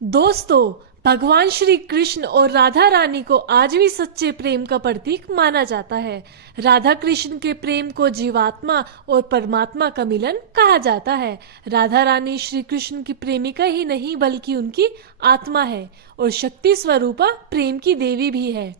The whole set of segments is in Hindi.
दोस्तों, भगवान श्री कृष्ण और राधा रानी को आज भी सच्चे प्रेम का प्रतीक माना जाता है। राधा कृष्ण के प्रेम को जीवात्मा और परमात्मा का मिलन कहा जाता है। राधा रानी श्री कृष्ण की प्रेमिका ही नहीं बल्कि उनकी आत्मा है और शक्ति स्वरूपा प्रेम की देवी भी है।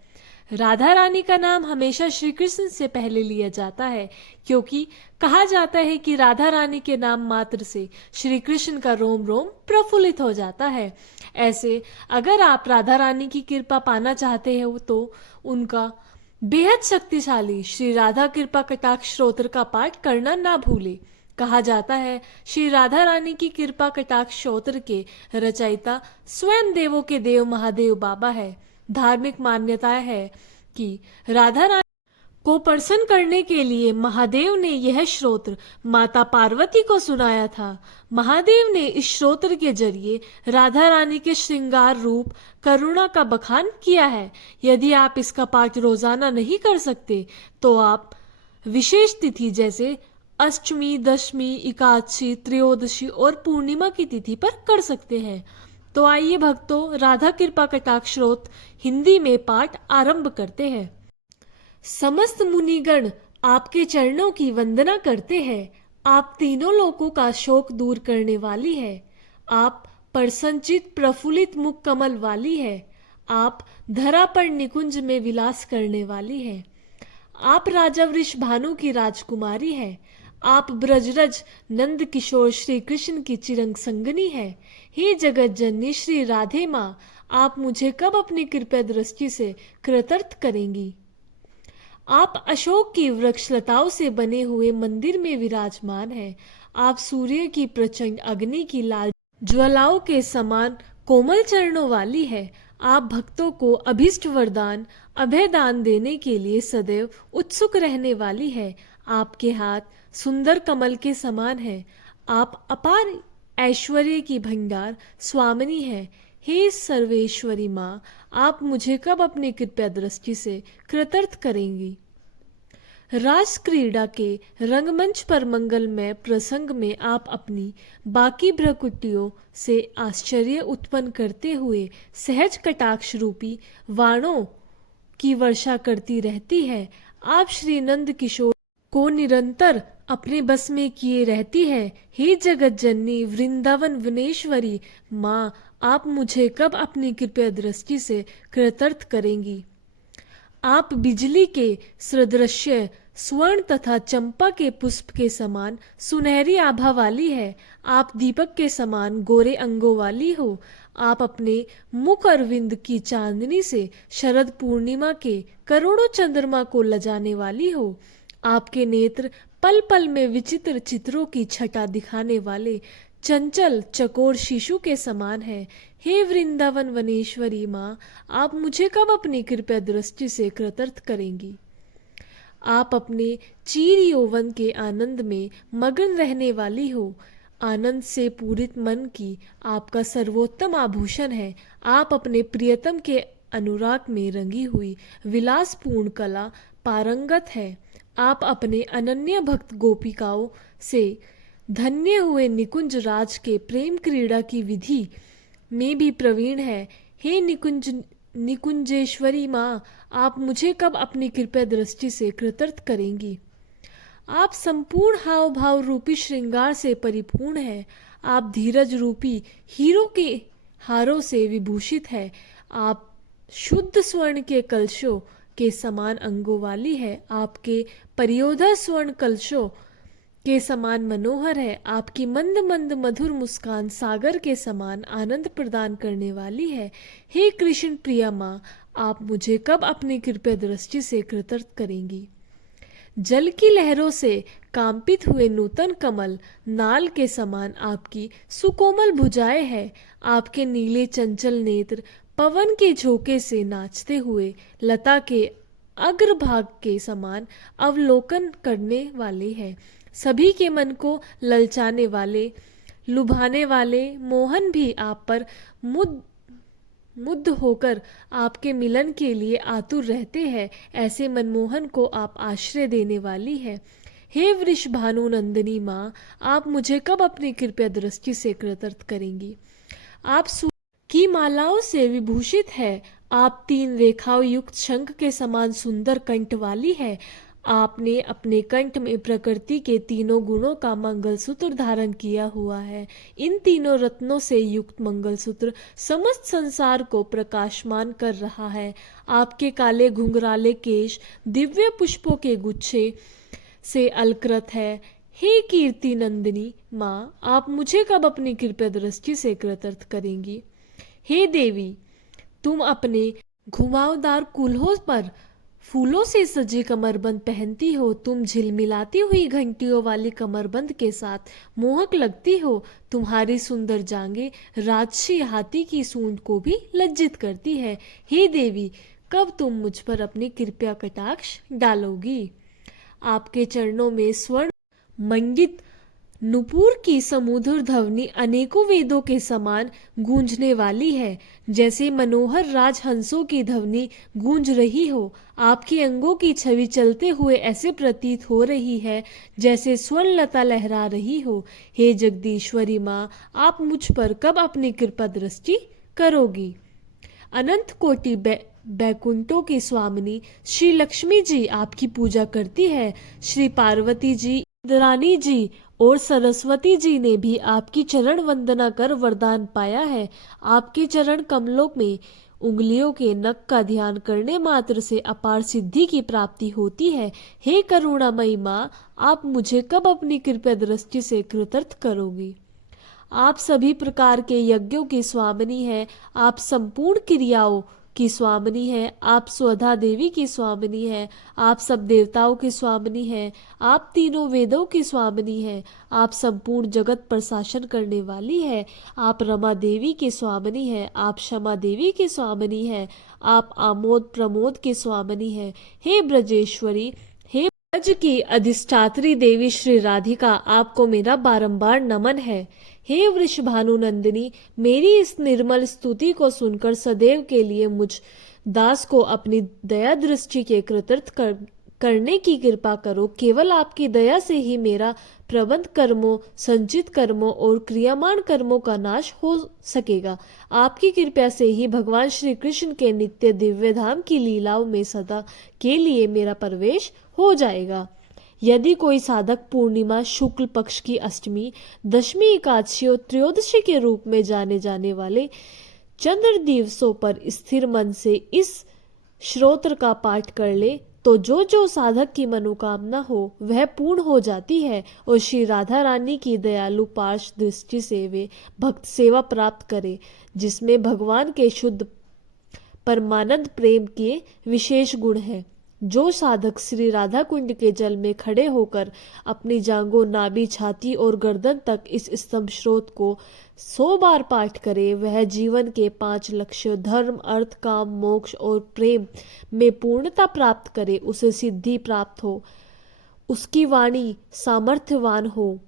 राधा रानी का नाम हमेशा श्री कृष्ण से पहले लिया जाता है, क्योंकि कहा जाता है कि राधा रानी के नाम मात्र से श्री कृष्ण का रोम रोम प्रफुल्लित हो जाता है। ऐसे अगर आप राधा रानी की कृपा पाना चाहते हो तो उनका बेहद शक्तिशाली श्री राधा कृपा कटाक्ष स्तोत्र का पाठ करना ना भूले। कहा जाता है श्री राधा रानी की कृपा कटाक्ष स्तोत्र के रचयिता स्वयं देवों के देव महादेव बाबा है। धार्मिक मान्यता है कि राधा रानी को प्रसन्न करने के लिए महादेव ने यह स्तोत्र माता पार्वती को सुनाया था। महादेव ने इस स्तोत्र के जरिए राधा रानी के श्रृंगार रूप करुणा का बखान किया है। यदि आप इसका पाठ रोजाना नहीं कर सकते तो आप विशेष तिथि जैसे अष्टमी, दशमी, एकादशी, त्रयोदशी और पूर्णिमा की तिथि पर कर सकते हैं। तो आइए भक्तों, राधा कृपा कटाक्ष स्तोत्र हिंदी में पाठ आरंभ करते हैं। समस्त मुनिगण आपके चरणों की वंदना करते हैं। आप तीनों लोकों का शोक दूर करने वाली है। आप प्रसन्नचित प्रफुल्लित मुख कमल वाली है। आप धरा पर निकुंज में विलास करने वाली है। आप राजा वृष भानु की राजकुमारी है। आप ब्रजरज नंद किशोर श्री कृष्ण की चिरंग संगनी है। हे जगत जननी श्री राधे माँ, आप मुझे कब अपनी कृपा दृष्टि से कृतार्थ करेंगी। आप अशोक की वृक्षलताओं से बने हुए मंदिर में विराजमान हैं। आप सूर्य की प्रचंड अग्नि की लाल ज्वालाओं के समान कोमल चरणों वाली है। आप भक्तों को अभीष्ट वरदान अभयदान देने के लिए सदैव उत्सुक रहने वाली है। आपके हाथ सुंदर कमल के समान है। आप अपार ऐश्वर्य की भंडार स्वामिनी है। हे सर्वेश्वरी माँ, आप मुझे कब अपनी कृपा दृष्टि से कृतार्थ करेंगी। रास क्रीड़ा के रंगमंच पर मंगलमय प्रसंग में आप अपनी बाकी भ्रकुटियों से आश्चर्य उत्पन्न करते हुए सहज कटाक्ष रूपी वाणों की वर्षा करती रहती है। आप श्री नंद किशोर को निरंतर अपने बस में किए रहती है। हे जगत जननी वृंदावन वनेश्वरी माँ, आप मुझे कब अपनी कृपा दृष्टि से कृतार्थ करेंगी। आप बिजली के सदृश्य स्वर्ण तथा चंपा के पुष्प के समान सुनहरी आभा वाली है। आप दीपक के समान गोरे अंगों वाली हो। आप अपने मुख अरविंद की चांदनी से शरद पूर्णिमा के करोड़ों चंद्रमा को लजाने वाली हो। आपके नेत्र पल पल में विचित्र चित्रों की छटा दिखाने वाले चंचल चकोर शिशु के समान है। हे वृंदावन वनेश्वरी माँ, आप मुझे कब अपनी कृपा दृष्टि से कृतार्थ करेंगी। आप अपने चीर यौवन के आनंद में मगन रहने वाली हो। आनंद से पूरित मन की आपका सर्वोत्तम आभूषण है। आप अपने प्रियतम के अनुराग में रंगी हुई विलासपूर्ण कला पारंगत है। आप अपने अनन्य भक्त गोपिकाओं से धन्य हुए निकुंज राज के प्रेम क्रीड़ा की विधि में भी प्रवीण है। हे निकुंजेश्वरी माँ, आप मुझे कब अपनी कृपा दृष्टि से कृतार्थ करेंगी। आप संपूर्ण हाव भाव रूपी श्रृंगार से परिपूर्ण है। आप धीरज रूपी हीरो के हारों से विभूषित है। आप शुद्ध स्वर्ण के कलशों के समान अंगों वाली है। आपके परियोधर स्वर्ण कलशों के समान मनोहर है। आपकी मंद मंद मधुर मुस्कान सागर के समान आनंद प्रदान करने वाली है। हे कृष्ण प्रिया माँ, आप मुझे कब अपनी कृपा दृष्टि से कृतार्थ करेंगी। जल की लहरों से कांपित हुए नूतन कमल नाल के समान आपकी सुकोमल भुजाएं है। आपके नीले चंचल नेत्र पवन के झोंके से नाचते हुए लता के अग्रभाग के समान अवलोकन करने वाले हैं। सभी के मन को ललचाने वाले, लुभाने वाले मोहन भी आप पर मुग्ध होकर आपके मिलन के लिए आतुर रहते हैं। ऐसे मनमोहन को आप आश्रय देने वाली है। हे वृष भानु नंदिनी माँ, आप मुझे कब अपनी कृपा दृष्टि से कृतार्थ करेंगी। आप की मालाओं से विभूषित है। आप 3 रेखाओं युक्त शंख के समान सुंदर कंठ वाली है। आपने अपने कंठ में प्रकृति के तीनों गुणों का मंगलसूत्र धारण किया हुआ है। इन तीनों रत्नों से युक्त मंगलसूत्र समस्त संसार को प्रकाशमान कर रहा है। आपके काले घुंघराले केश दिव्य पुष्पों के गुच्छे से अलकृत है। हे कीर्ति नंदिनी माँ, आप मुझे कब अपनी कृपा दृष्टि से कृतार्थ करेंगी? हे देवी, तुम अपने घुमावदार कुल्हों पर फूलों से सजे कमरबंद पहनती हो। तुम झिलमिलाती हुई घंटियों वाली कमरबंद के साथ मोहक लगती हो। तुम्हारी सुंदर जांघें राजसी हाथी की सूंड को भी लज्जित करती है। हे देवी, कब तुम मुझ पर अपनी कृपा कटाक्ष डालोगी? आपके चरणों में स्वर्ण मंडित नुपुर की समुद्र ध्वनि अनेकों वेदों के समान गूंजने वाली है, जैसे मनोहर राजहंसों की ध्वनि गूंज रही हो। आपके अंगों की छवि चलते हुए ऐसे प्रतीत हो रही है जैसे स्वर्णलता लहरा रही हो। हे जगदीश्वरी माँ, आप मुझ पर कब अपनी कृपा दृष्टि करोगी? अनंत कोटि बैकुंठों की स्वामिनी श्री लक्ष्मी जी आपकी पूजा करती है। श्री पार्वती जी, इंद्राणी जी और सरस्वती जी ने भी आपकी चरण वंदना कर वरदान पाया है। आपके चरण कमलों में उंगलियों के नख का ध्यान करने मात्र से अपार सिद्धि की प्राप्ति होती है। हे करुणामयी माँ, आप मुझे कब अपनी कृपा दृष्टि से कृतार्थ करोगी? आप सभी प्रकार के यज्ञों की स्वामिनी है। आप संपूर्ण क्रियाओं की स्वामिनी है। आप स्वधा देवी की स्वामिनी है। आप सब देवताओं की स्वामिनी है। आप तीनों वेदों की स्वामिनी है। आप संपूर्ण जगत पर शासन करने वाली है। आप रमा देवी की स्वामिनी है। आप क्षमा देवी की स्वामिनी है। आप आमोद प्रमोद की स्वामिनी है। हे ब्रजेश्वरी, हे ब्रज की अधिष्ठात्री देवी श्री राधिका, आपको मेरा बारंबार नमन है। हे वृषभानु नंदिनी, मेरी इस निर्मल स्तुति को सुनकर सदैव के लिए मुझ दास को अपनी दया दृष्टि के कृतार्थ करने की कृपा करो। केवल आपकी दया से ही मेरा प्रबंध कर्मों, संचित कर्मों और क्रियामान कर्मों का नाश हो सकेगा। आपकी कृपा से ही भगवान श्री कृष्ण के नित्य दिव्य धाम की लीलाओं में सदा के लिए मेरा प्रवेश हो जाएगा। यदि कोई साधक पूर्णिमा, शुक्ल पक्ष की अष्टमी, दशमी, एकादशी और त्रयोदशी के रूप में जाने जाने वाले चंद्र दिवसों पर स्थिर मन से इस श्रोत्र का पाठ कर ले तो जो जो साधक की मनोकामना हो वह पूर्ण हो जाती है और श्री राधा रानी की दयालु पार्श दृष्टि से वे भक्त सेवा प्राप्त करे, जिसमें भगवान के शुद्ध परमानंद प्रेम के विशेष गुण है। जो साधक श्री राधा कुंड के जल में खड़े होकर अपनी जांघों, नाभि, छाती और गर्दन तक इस स्तंभ स्रोत को 100 बार पाठ करे, वह जीवन के 5 लक्ष्य धर्म, अर्थ, काम, मोक्ष और प्रेम में पूर्णता प्राप्त करे, उसे सिद्धि प्राप्त हो, उसकी वाणी सामर्थ्यवान हो,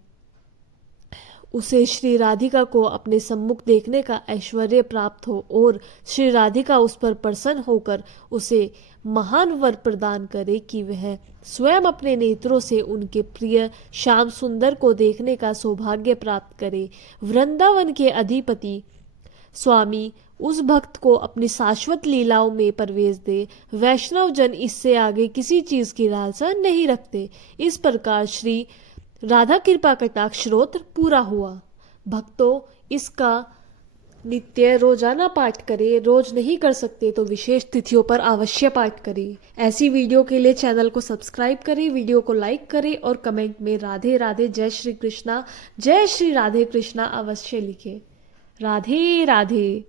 उसे श्री राधिका को अपने सम्मुख देखने का ऐश्वर्य प्राप्त हो और श्री राधिका उस पर प्रसन्न होकर उसे महान वर प्रदान करे कि वह स्वयं अपने नेत्रों से उनके प्रिय श्याम सुंदर को देखने का सौभाग्य प्राप्त करे। वृंदावन के अधिपति स्वामी उस भक्त को अपनी शाश्वत लीलाओं में प्रवेश दे। वैष्णव जन इससे आगे किसी चीज की लालसा नहीं रखते। इस प्रकार श्री राधा कृपा कटाक्ष स्तोत्र पूरा हुआ। भक्तों, इसका नित्य रोजाना पाठ करें। रोज नहीं कर सकते तो विशेष तिथियों पर अवश्य पाठ करें। ऐसी वीडियो के लिए चैनल को सब्सक्राइब करें, वीडियो को लाइक करें और कमेंट में राधे राधे, जय श्री कृष्णा, जय श्री राधे कृष्णा अवश्य लिखें। राधे राधे।